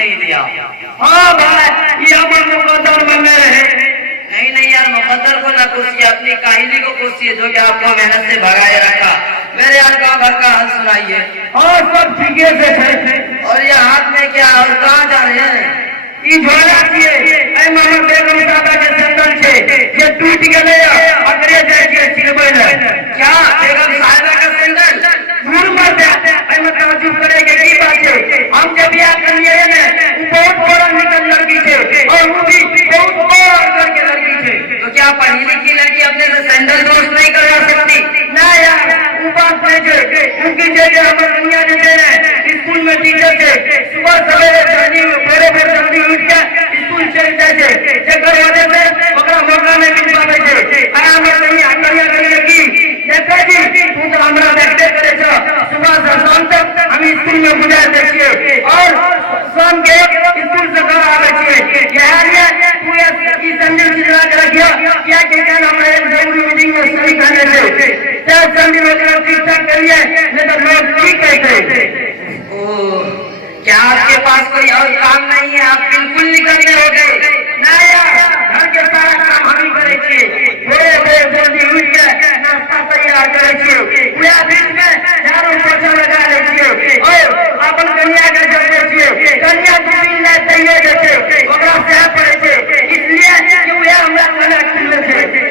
نہیں دیا. ہاں بھائی یہ امر مقدر میں رہے. نہیں یار، مقدر کو نہ کوسیے، اپنی کاہلی کو کوسیے جو کہ آپ کو محنت سے بھگائے رکھا. میرے آقا گھر کا حل سنائیے. ہاں سب ٹھیک سے. اور یہ ہاتھ میں کیا اور کہاں جا رہے ہیں؟ یہ جھولا کیے اے محمد بیگم صاحبہ کے سندن سے یہ ٹوٹ گئے اگرے جائے کے سربن. کیا بیگم صاحبہ کا سندن؟ دور مر جا اے متوجہ کرے گا کی بات ہے. ہم جب بیاہ کر لیے ہیں وہ بہت بڑا نکل لڑکی تھے اور وہ بھی بہت بڑا کر کے لڑکی تھے. تو کیا پڑھی لکھی لڑکی اپنے سے سینڈل دوست نہیں کروا سکتی؟ نہ یار وہ بات نہیں ہے. کیونکہ جیسے ہمارے دنیا دیتے ہیں اسکول میں ٹیچر تھے صبح سویرے جلدی بڑے بڑے جلدی اٹھ کے اسکول چل جاتے تھے. گھر والے سے وغیرہ موقع میں مل پاتے تھے. ہمارے نہیں ہٹایا کرنے کی دیکھا جی تو ہمارا دیکھتے کرے تھا صبح سے شام تک ہم اسکول میں گزار دیکھیے اور شام کے اسکول سے گھر آ بیٹھیے. یہ سنڈل چلا کے رکھیا کیا کہ ہمارے ایک ضروری میٹنگ میں سبھی کھانے تھے تب سنڈل وغیرہ ٹھیک ٹھاک کریے نہیں تو لوگ ٹھیک کہتے. کیا آپ کے پاس کوئی اور کام نہیں ہے؟ آپ بالکل نکلنے ہو گئے. نہ یار گھر کے سارا کام ہم ہی کرے چھے. بڑے بڑے جلدی اٹھ کے ناشتہ تیار کرے چھے. پورا بیچ میں جھاڑو پوچھا لگا لے چھے اور اپن کنیا کے جب دے چھے. کنیا دو دن لے تیار دے چھے وغیرہ سے پڑے چھے. اس لیے کہ وہ ہمارا کھانا کھلے چھے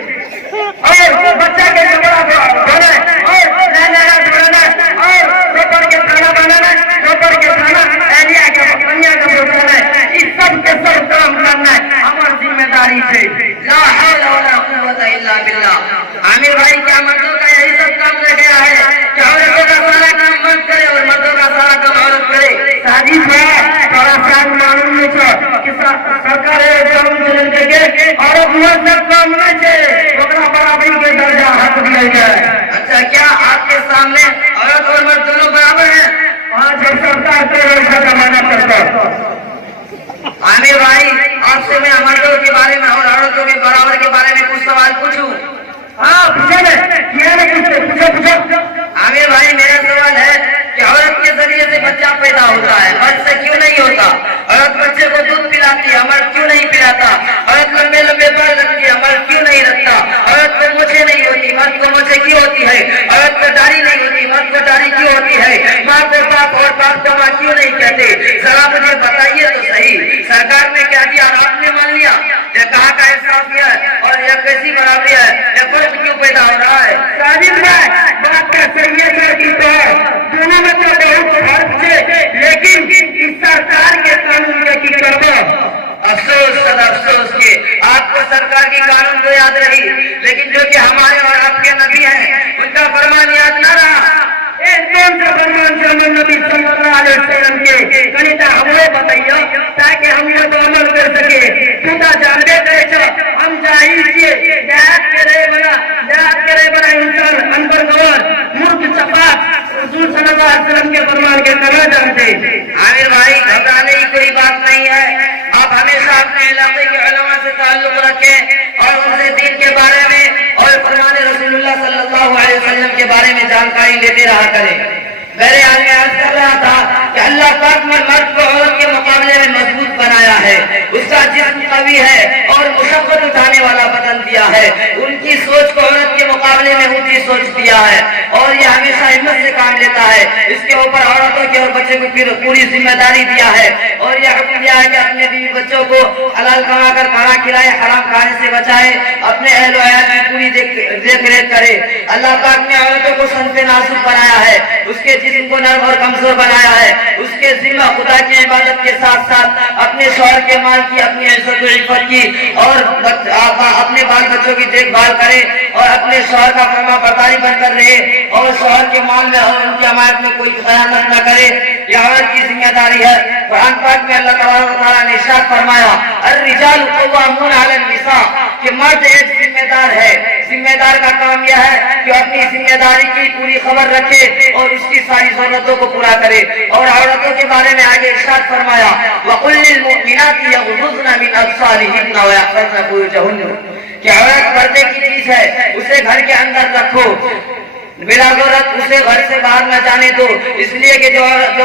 اور بچہ کے جبڑا بھرے اور نانا دھونا اور روپر کے کھانا بنانا روپر کے کھانا اہلیہ کے کنیا کا بوسنا اس سب کے سب کام کرنا ہماری ذمہ داری ہے. لا حول ولا قوت الا باللہ. عامر بھائی کیا مردوں کا یہی سب کام رہ گیا ہے کہ عورتوں کا سارا کام مرد کرے اور مردوں کا سارا کام عورت کرے؟ شادی ہے تھوڑا سا معلوم نہیں تھا کہ سرکار قانون چلن کے عورت مرد سب کام نہ چاہے وغیرہ برابری کے درجہ حق دیا جائے. اچھا کیا آپ کے سامنے عورت اور مرد دونوں برابر ہیں؟ ہاں جب سرکار تو ایسا زمانہ کرتا. عامر بھائی آپ سے میں مردوں کے بارے میں اور عورتوں کے برابر کے بارے میں کچھ سوال پوچھوں؟ ہاں پوچھے پوچھو. عامر بھائی میرا سوال ہے کہ عورت کے ذریعے سے بچہ پیدا ہوتا ہے، مرد سے کیوں نہیں ہوتا؟ عورت بچے کو دودھ پلاتی ہے، مرد کیوں نہیں پلاتا؟ عورت لمبے لمبے بال رکھتی ہے، مرد کیوں نہیں رکھتا؟ عورت کو مونچھیں نہیں ہوتی، مرد کو مونچھیں کیوں ہوتی ہے؟ عورت کو داڑھی نہیں ہوتی، مرد کو داڑھی کیوں ہوتی ہے؟ ماں کو باپ اور باپ کو ماں کیوں نہیں کہتے؟ ذرا مجھے بتائیے تو صحیح. سرکار نے کیا دیا اور آپ نے مان لیا؟ یہ کہاں کا احساس ہے اور یہ کیسی برابری ہے؟ یہ فرق کیوں پیدا ہو رہا ہے؟ شادی میں بات کا صحیح ہے کی تو دونوں میں تو بہت فرق ہے لیکن اس سرکار کے قانون میں کی کرو. افسوس سدا افسوس کے آپ کو سرکار کی قانون تو یاد رہی لیکن جو کہ ہمارے اور آپ کے نبی ہیں ان کا فرمان یاد نہ رہا. کون سا فرمان سے ہم نبی صلی اللہ علیہ وسلم کے کنیتا ہمیں بتائیے تاکہ ہم یہ تو عمل کر سکے. خدا جانتے کرے ہم جاہل کیے یاد کرے بنا انسان انبر گور مرد چپاک حضور صلی اللہ علیہ وسلم کے فرمان کے طرح جانتے. عامر بھائی گھبرانے کی کوئی بات نہیں ہے. آپ ہمیشہ اپنے علاقے کے علماء سے تعلق رکھیں اور ان سے دین کے بارے میں اور فرمان رسول اللہ صلی اللہ علیہ وسلم کے بارے میں جانکاری لیتے رہا کریں. میرے آگے عرض کر رہا تھا کہ اللہ پاک نے مرد کو عورت کے مقابلے میں مضبوط بنایا ہے. اس کا جسم قوی ہے اور مشقت اٹھانے والا بدن دیا ہے. ان کی سوچ کو عورت کے مقابلے میں اونچی سوچ دیا ہے اور یہ ہمیشہ ہمت سے کام لیتا ہے. اس کے اوپر عورتوں کے اور بچے کو پوری ذمہ داری دیا ہے اور یہ حکم دیا ہے کہ اپنے بیوی بچوں کو حلال کما کر کھانا کھلائے، حرام کھانے سے بچائے، اپنے اہل و عیال کی پوری دیکھ ریکھ کرے. اللہ پاک نے عورتوں کو صنف نازک بنایا ہے، اس کے جسم کو نرم اور کمزور بنایا ہے. اس کے ذمہ خدا کی عبادت کے ساتھ ساتھ اپنے شوہر کے مال کی، اپنی عزت و عفت کی اور اپنے بال بچوں کی دیکھ بھال کرے اور اپنے شوہر کا فرما برداری بن کر رہے اور شوہر کے مال میں اور ان کی حمایت میں کوئی خیانت نہ کرے. یہ عورت کی ذمہ داری ہے. قرآن پاک میں اللہ تبارک و تعالیٰ نے ارشاد فرمایا الرجال قوامون علی النساء کہ مرد ایک ذمہ دار ہے. ذمہ دار کا کام یہ ہے کہ اپنی ذمہ داری کی پوری خبر رکھے اور اس کی ساری ضرورتوں کو پورا کرے. اور عورتوں کے بارے میں آگے ارشاد فرمایا وَقُلْ لِلْمُؤْمِنَاتِ يَغْضُضْنَ مِنْ أَبْصَارِهِنَّ وَيَحْفَظْنَ فُرُوجَهُنَّ کہ عورت پردے کی چیز ہے، اسے گھر کے اندر رکھو، بلا ضرورت اسے گھر سے باہر نہ جانے دو. اس لیے کہ جو عورت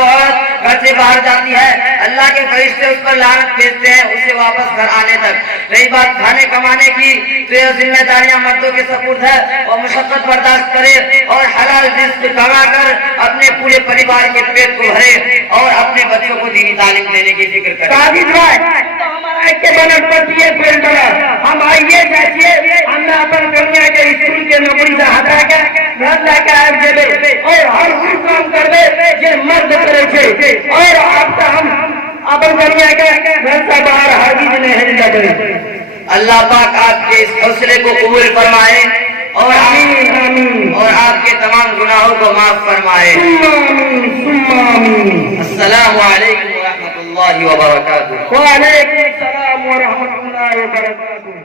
گھر سے باہر جاتی ہے اللہ کے کے فرشتے اس پر لعنت بھیجتے ہیں اسے واپس گھر آنے تک۔ رہی بات کھانے کمانے کی تو یہ ذمہ داریاں مردوں کے سپرد ہے اور مشقت برداشت کرے اور حلال رزق کما کر اپنے پورے پریوار کے پیٹ کو بھرے اور اپنے بچوں کو دینی تعلیم دینے کی فکر کرے۔ ہم آئیے بیٹھیے ہم نے اپن دنیا کے اسکول کے نوکری سے ہٹا کے گھر لا کے آ جائے اور ہر وہ کام کر دے جو مرد کرے تھے اور آپ کا ہم اپن دنیا کے گھر سے باہر حاضر نہیں لگے۔ اللہ پاک آپ کے اس حوصلے کو قبول فرمائے اور آپ کے تمام گناہوں کو معاف فرمائے۔ السلام علیکم ورحمۃ اللہ وبرکاتہ۔ وعلیکم السلام ورحمۃ اللہ وبرکاتہ۔